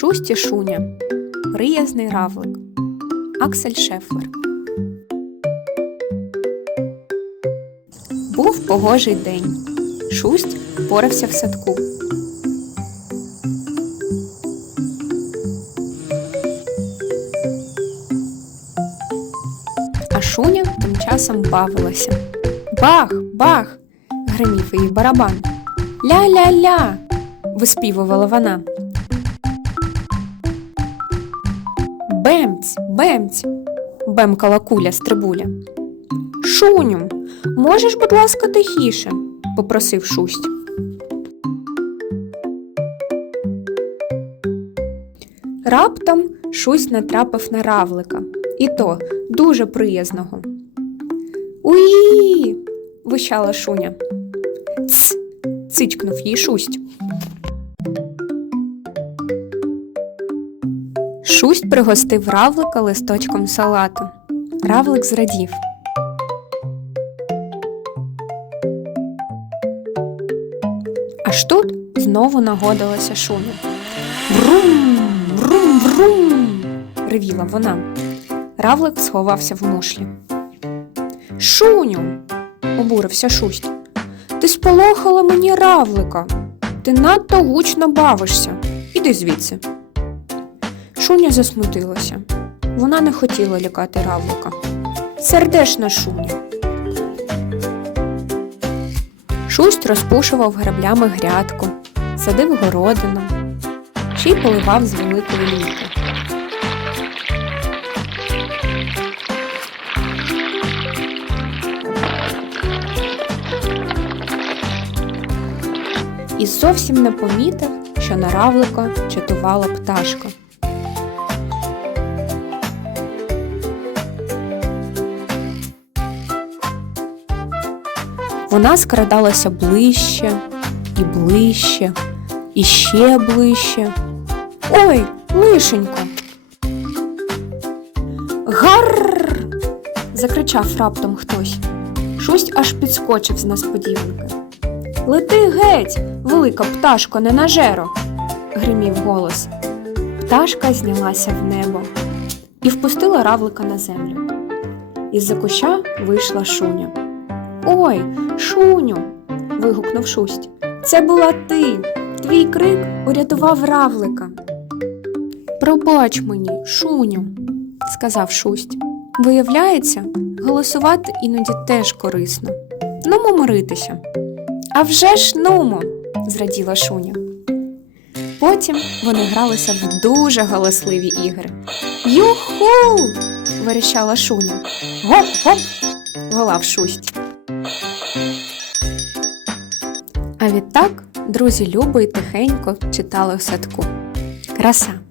Шусті Шуня. Приязний равлик. Аксель Шефлер. Був погожий день. Шусть порався в садку. А Шуня тим часом бавилася. Бах, бах! гримів її барабан. Ля-ля-ля. виспівувала вона. Бемць, бемць. бемкала куля з трибуля. Шуню, можеш, будь ласка, тихіше? попросив шусть. Раптом шусть натрапив на равлика, і то дуже приязного. Уї. вищала шуня. Ц. цичкнув їй шусть. Шусть пригостив равлика листочком салату. Равлик зрадів. Аж тут знову нагодилася шуня. Врум, врум, врум. ревіла вона. Равлик сховався в мушлі. Шуню, обурився шусть. Ти сполохала мені равлика. Ти надто гучно бавишся. Іди звідси. Шуня засмутилася. Вона не хотіла лякати равлика. Сердешна шуня. Шусть розпушував граблями грядку, садив городину, ще й поливав з великої ліки. І зовсім не помітив, що на равлика чатувала пташка. Вона скрадалася ближче і ближче, і ще ближче. Ой, лишенько. Гарр. закричав раптом хтось. Шусть аж підскочив з несподіванки. Лети геть, велика пташко ненажеро, гримів голос. Пташка знялася в небо і впустила равлика на землю. Із-за куща вийшла шуня. Ой, шуню. вигукнув шусть. Це була ти. Твій крик урятував равлика. Пробач мені, шуню, сказав шусть. Виявляється, голосувати іноді теж корисно. Нумо миритися. А вже ж нумо, зраділа шуня. Потім вони гралися в дуже галасливі ігри. Юху! верещала шуня. Гоп-гоп! волав шусть. А відтак друзі любо і тихенько читали в садку. Краса!